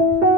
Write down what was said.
you